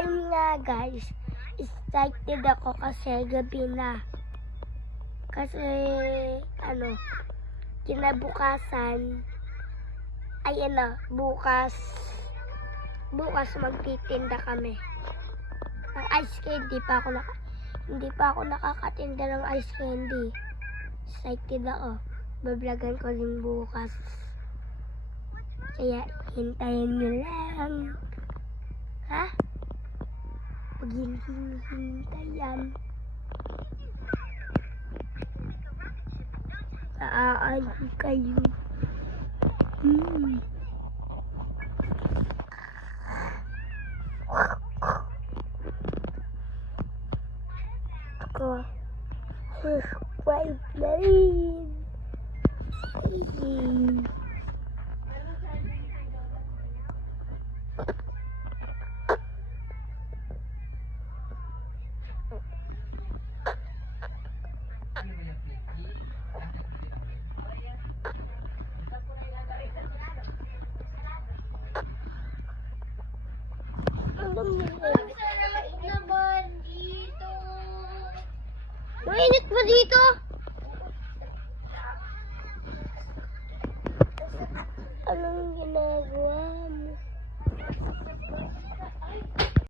Ayun nga guys, excited ako kasi gabi na. Kasi kinabukasan, bukas magtitinda kami ng ice candy. Hindi pa ako nakakatinda ng ice candy. Excited ako. Bablagan ko rin bukas. Kaya hintayin nyo lang. Ha? Pag-hintayan. Saan kayo? Ako. Subscribe na rin. Mainit ba dito? Anong ginagawa mo?